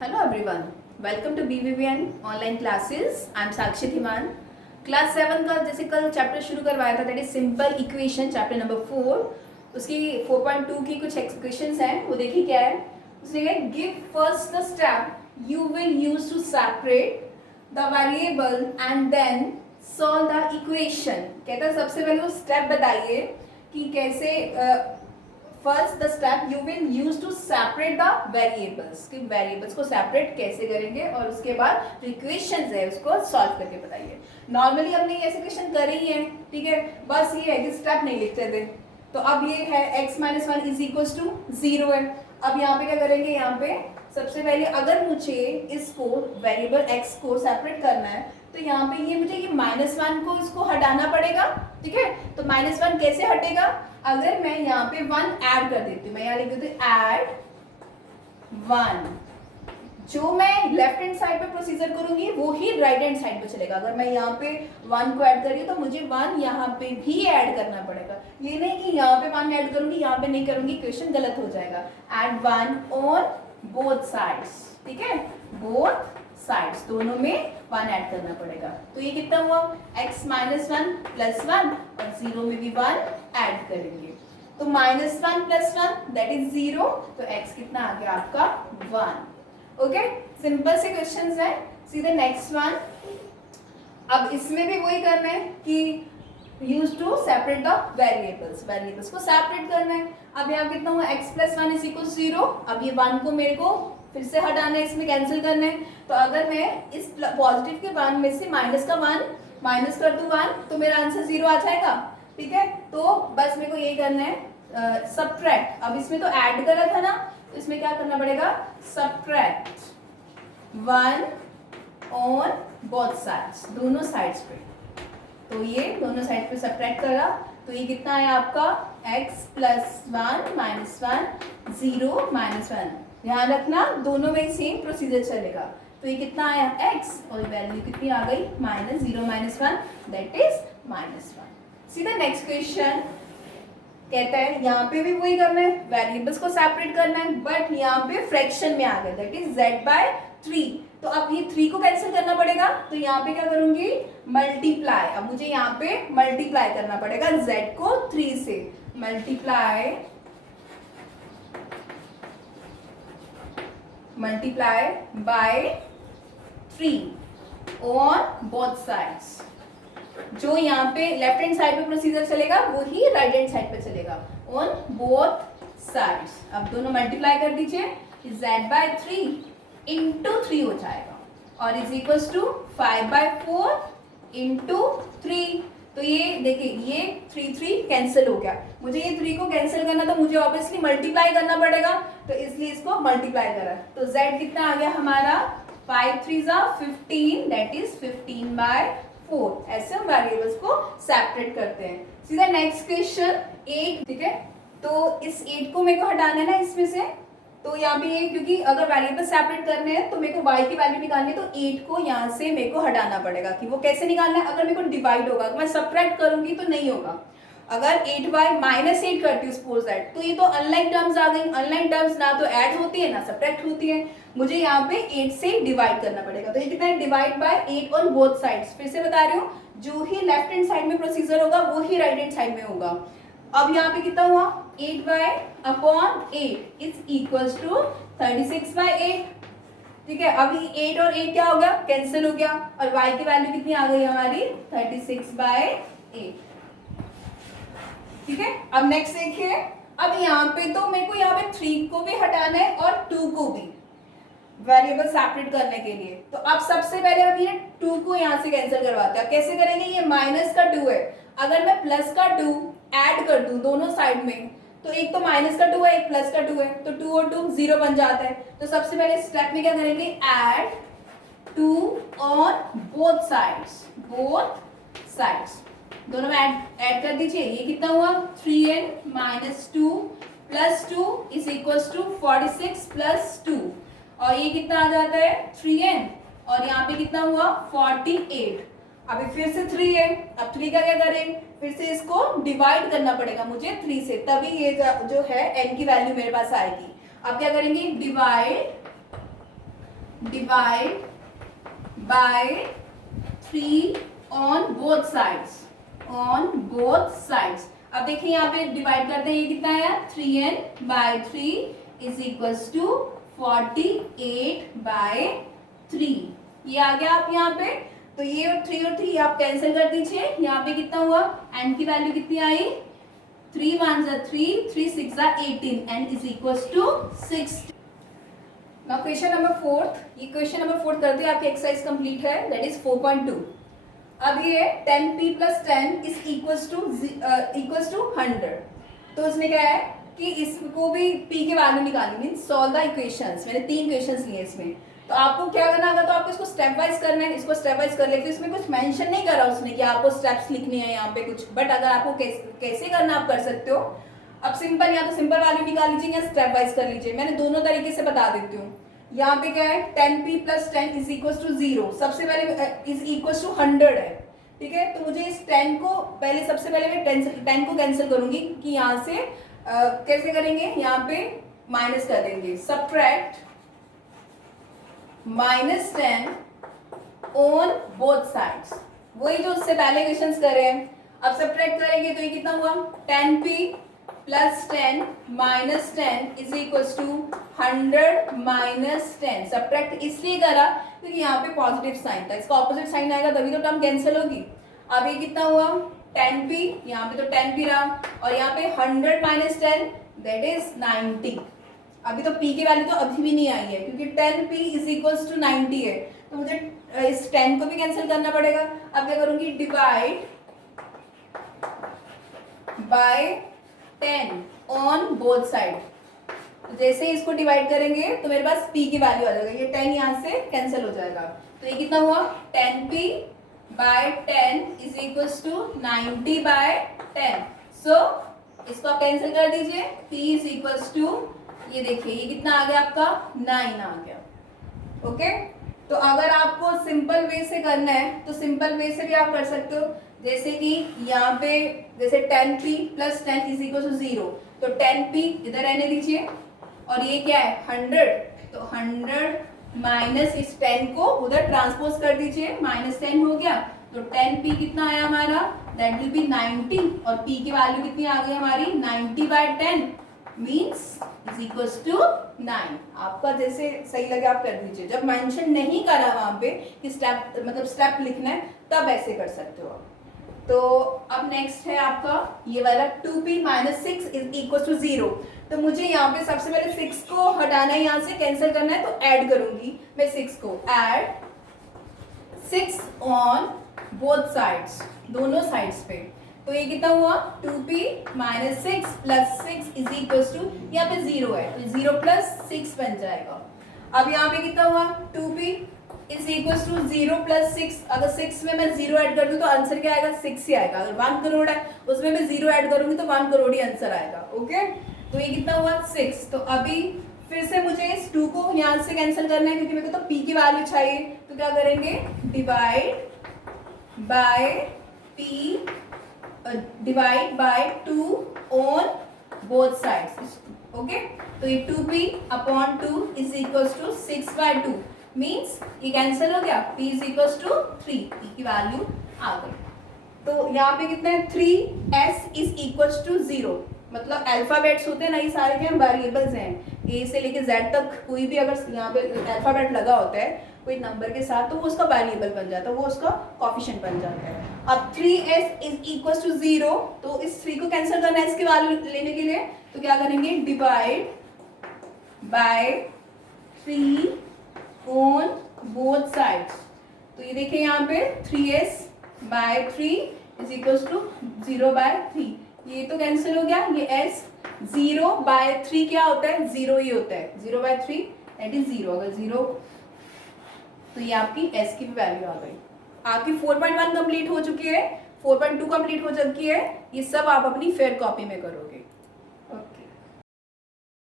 Hello everyone, welcome to BVVN online classes. I am Sakshi Dhiman. Class 7 का जैसे कल chapter शुरू करवाया था, that is simple equation chapter number 4. उसकी 4.2 की कुछ इक्वेशंस हैं, वो देखिए क्या है. उसने कहा give first the step you will use to separate the variable and then solve the equation. कहता है सबसे पहले वो स्टेप बताइए कि कैसे first the step you will use to separate the variables, कि वेरिएबल्स को सेपरेट कैसे करेंगे और उसके बाद जो इक्वेशंस है उसको सॉल्व करके बताइए. नॉर्मली हमने ये इक्वेशन करी ही है, ठीक है, बस ये है कि स्टेप नहीं लिखते थे. तो अब ये है x minus one is equal to 0 है. अब यहाँ पे क्या करेंगे, यहाँ पे सबसे पहले अगर मुझे इसको वेरिएबल x को सेपरेट करना है तो यहाँ पे ये मुझे ये -1 को इसको हटाना पड़ेगा, ठीक है. तो -1 कैसे हटेगा, अगर मैं यहाँ पे 1 ऐड कर देती हूँ, मैं यहाँ लिख देती हूँ ऐड 1. जो मैं लेफ्ट हैंड साइड पे प्रोसीजर करूंगी वो ही राइट हैंड साइड पे चलेगा. अगर मैं यहाँ पे 1 को ऐड कर रही हूँ तो मुझे 1 यहाँ पे भी ऐड करना पड़ेगा. ये नहीं कि यहाँ पे 1 ऐड करूंगी यहाँ पे नहीं करूंगी, क्वेश्चन गलत हो जाएगा. ऐड 1 ऑन बोथ साइड्स, ठीक है, बोथ साइड्स दोनों में 1 ऐड करना पड़ेगा. तो ये कितना हुआ, x माइनस 1 प्लस 1 और 0 में भी 1 ऐड करेंगे. तो -1 प्लस 1 दैट इज 0. तो x कितना आ गया आपका 1. ओके, सिंपल से क्वेश्चंस है. सीधे नेक्स्ट वन. अब इसमें भी वही करना है कि use to separate the variables, variables को सेपरेट करना है. अब यहाँ कितना हुआ, x प्लस 1 इज इक्वल 0. अब ये 1 को मेरे को फिर से हटाना है, इसमें कैंसिल करना है. तो अगर मैं इस पॉजिटिव के 1 में से माइनस का 1 माइनस कर दूं 1 तो मेरा आंसर 0 आ जाएगा, ठीक है. तो बस मेरे को यही करना है सबट्रैक्ट. अब इसमें तो ऐड करा था ना, तो इसमें क्या करना पड़ेगा, सबट्रैक्ट 1 ऑन बोथ साइड्स, दोनों साइड्स पे. तो ये दोनों साइड पे सबट्रैक्ट करा तो ये कितना आया आपका x प्लस 1 माइनस 1 0 माइनस 1. ध्यान रखना दोनों में सेम प्रोसीजर चलेगा. तो ये कितना आया x और वैल्यू कितनी आ गई -0 माइनस 1 दैट इज -1. सीधा नेक्स्ट क्वेश्चन कहता है यहाँ पे भी वही करना है, वेरिएबल्स को सेपरेट करना है, बट यहाँ पे फ्रैक्शन में आ गया दैट इज z/3. तो अब ये 3 को कैंसिल करना पड़ेगा. तो यहाँ पे क्या करूंगी, मल्टीप्लाई. अब मुझे यहाँ पे मल्टीप्लाई करना पड़ेगा z को 3 से. Multiply by 3 on both sides. जो यहाँ पे लेफ्ट हैंड साइड पे प्रोसीजर चलेगा वो ही राइट हैंड साइड पे चलेगा ऑन बोथ साइड्स. अब दोनों मल्टीप्लाई कर दीजिए, z/3 इंटू 3 हो जाएगा और इज इक्वल टू 5/4 इंटू 3. तो ये देखिए ये 3 कैंसिल हो गया. मुझे ये 3 को कैंसिल करना तो मुझे ऑब्वियसली मल्टीप्लाई करना पड़ेगा, तो इसलिए इसको मल्टीप्लाई करा. तो z कितना आ गया हमारा 5 3 15 दैट इज 15/4. ऐसे हम वेरिएबल्स को सेपरेट करते हैं. सीधा नेक्स्ट क्वेश्चन 8, ठीक है. तो इस 8 को मेरे को हटाना है ना इसमें से. तो यहाँ पे ये क्योंकि अगर वेरिएबल सेपरेट करने हैं तो मेरे को y की वैल्यू निकालनी है, तो 8 को यहाँ से मेरे को हटाना पड़ेगा. कि वो कैसे निकालना है, अगर मेरे को डिवाइड होगा, मैं सबट्रैक्ट करूंगी तो नहीं होगा. अगर 8y माइनस 8 करती हूँ सपोज दैट, तो ये तो अनलाइन टर्म्स आ गई. अनलाइन टर्म्स ना तो ऐड होती है ना सबट्रैक्ट होती है. मुझे यहाँ पे 8 से डिवाइड करना पड़ेगा. तो ये कितना है, divide by 8 on both sides. फिर से बता रही हूँ, जो ही लेफ्ट हैंड साइड में प्रोसीजर होगा वो ही राइट हैंड साइड में होगा. अब यहाँ पे कितना हुआ, 8/8 इज इक्वल टू 36/8, ठीक है. अभी 8 और 8 क्या हो गया, कैंसिल हो गया, और y की वैल्यू कितनी आ गई हमारी 36/8, ठीक है. अब नेक्स्ट देखिए, अब यहाँ पे तो मेरे को यहाँ पे 3 को भी हटाना है और 2 को भी वेरिएबल सेपरेट करने के लिए. तो अब सबसे पहले अब ये 2 को यहाँ से कैंसिल करवाते हैं. कैसे करेंगे, ये माइनस का 2 है, अगर मैं प्लस का 2 ऐड कर दूं दोनों साइड में, तो एक तो माइनस का 2 है एक प्लस का 2 है, तो 2 और 2 0 बन जाता है. तो सबसे पहले स्टेप में क्या करेंगे, ऐड 2 ऑन बोथ साइड्स, दोनों में ऐड कर दीजिए. ये कितना हुआ 3n minus 2 plus 2 is equal to 46 plus 2, और ये कितना आ जाता है 3n, और यहाँ पे कितना हुआ 48. अभी फिर से 3 है, अब 3 का क्या करें, फिर से इसको डिवाइड करना पड़ेगा मुझे 3 से, तभी ये जो है n की वैल्यू मेरे पास आएगी. अब क्या करेंगे, divide divide by 3 on both sides, on both sides. अब देखिए यहाँ पे डिवाइड करते हैं, ये कितना आया 3n/3 इज इक्वल्स टू 48/3। ये आ गया आप यहाँ पे, तो ये और 3 आप कैंसिल कर दीजिए। यहाँ पे कितना हुआ, n की वैल्यू कितनी आई 3 1 3, 3 6 18, n is equals to 6। Now question number 4, ये क्वेश्चन नंबर 4 करते हैं, आपकी एक्सरसाइज कंप्लीट है, दैट इज 4.2। अब ये 10p + 10 इज इक्वल्स टू 100। तो उसने क्या है कि इसको भी p के वैल्यू निकालनी, मीन्स सॉल्व द इक्वेशंस। मैंने 3 इक्वेशंस लिए इसमें, तो आपको क्या करना होगा, तो आपको इसको स्टेप वाइज करना है। इसको स्टेप वाइज कर लेते, इसमें कुछ मेंशन नहीं करा उसने कि आपको स्टेप्स लिखनी है यहाँ पे कुछ, बट अगर आपको कैसे करना आप कर सकते हो। अब सिंपल, या तो सिंपल वैल्यू निकाल लीजिए या स्टेप वाइज कर लीजिए। मैंने दोनों तरीके से बता देती हूँ। यहाँ पे क्या है 10p + 10 इज इक्वल्स टू 0, सबसे पहले इज इक्वल्स टू 100 है, ठीक है। तो मुझे इस 10 को पहले, सबसे पहले मैं 10 को कैंसिल करूंगी कि यहाँ से कैसे करेंगे, यहाँ पे माइनस कर देंगे, सब्ट्रैक्ट -10 ऑन बोथ साइड्स, वही जो उससे पहले क्वेश्चंस करे हैं। अब सब्ट्रैक्ट करेंगे तो ये कितना हुआ 10p + 10 - 10 is equals to 100 - 10। Subtract इसलिए करा क्योंकि यहाँ पे पॉजिटिव साइन था, इसका ऑपोजिट साइन आएगा तभी तो टर्म कैंसिल होगी। अब ये कितना हुआ 10p, यहाँ पे तो 10p रहा, और यहाँ पे 100 - 10 दैट इज 90। अभी तो p की वैल्यू तो अभी भी नहीं आई है क्योंकि 10p इज इक्वल्स टू 90 है, तो मुझे इस 10 को भी कैंसिल करना पड़ेगा। अब क्या करूंगी, divide by 10 on both side. जैसे ही इसको डिवाइड करेंगे तो मेरे पास p की वैल्यू आ जाएगा, ये 10 यहाँ से कैंसिल हो जाएगा। तो ये कितना हुआ 10p/10 इज इक्वल्स टू 90/10। सो इसको आप कैंसिल कर दीजिए, p इज इक्वल्स टू, ये देखिए ये कितना आ गया आपका 9 आ गया। ओके, तो अगर आपको सिंपल वे से करना है तो सिंपल वे से भी आप कर सकते हो। जैसे कि यहाँ पे जैसे 10p + 10 इज इक्वल टू 0, तो 10p इधर रहने दीजिए, और ये क्या है 100, तो 100 माइनस इस 10 को उधर ट्रांसपोज कर दीजिए, -10 हो गया। तो 10p कितना आया हमारा, दैट विल बी 90, और p की वैल्यू कितनी आ गई हमारी 90/10 मीन्स इज इक्वल्स टू 9। आपका जैसे सही लगे आप कर दीजिए। जब मेंशन नहीं करा वहां पे कि स्टेप, मतलब स्टेप लिखना है, तब ऐसे कर सकते हो आप। तो अब नेक्स्ट है आपका ये वाला 2p - 6 इज इक्वल टू 0। तो मुझे यहाँ पे सबसे पहले 6 को हटाना है, यहाँ से कैंसिल करना है, तो ऐड करूंगी मैं 6 को, ऐड 6 ऑन बोथ साइड्स, दोनों साइड्स पे। तो ये कितना हुआ 2p - 6 + 6 इज इक्वल टू, यहाँ पे 0 है तो 0 + 6 बन जाएगा। अब यहाँ पे कितना हुआ 2p इज इक्वल टू 0 + 6। अगर 6 में मैं 0 ऐड कर दूं तो आंसर क्या आएगा 6 ही आएगा। अगर 1 करोड़ है उसमें मैं 0 ऐड करूंगी तो 1 करोड़ ही आंसर आएगा। ओके, तो ये कितना हुआ 6। तो अभी फिर से मुझे इस 2 को यहाँ से कैंसिल करना है क्योंकि मेरे को तो p की वैल्यू चाहिए। तो क्या करेंगे, divide by 2 on both sides. Okay, तो ये 2p/2 is equals to 6/2 means ये कैंसिल हो गया, p is equals to 3, p की वैल्यू आ गई। तो यहाँ पे कितना है 3s इज इक्वल्स टू 0, मतलब अल्फाबेट्स होते हैं ना, ये सारे क्या वेरिएबल्स हैं, a से लेके z तक। कोई भी अगर यहाँ पे अल्फाबेट लगा होता है कोई नंबर के साथ, तो वो उसका वेरिएबल बन जाता है, वो उसका कोफिशिएंट बन जाता है। अब 3s इज इक्वल्स टू 0, तो इस 3 को कैंसिल करना है इसकी वैल्यू लेने के लिए। तो क्या करेंगे, divide bye 3 on both sides. तो ये देखिए यहाँ पे 3s/3 इज इक्वल्स टू 0/3, ये तो कैंसिल हो गया। ये s 0/3 क्या होता है, 0 ही होता है, 0/3 दैट इज 0। अगर 0 तो ये आपकी s की भी वैल्यू आ गई। आपकी 4.1 कंप्लीट हो चुकी है, 4.2 कंप्लीट हो चुकी है। ये सब आप अपनी फेयर कॉपी में करोगे।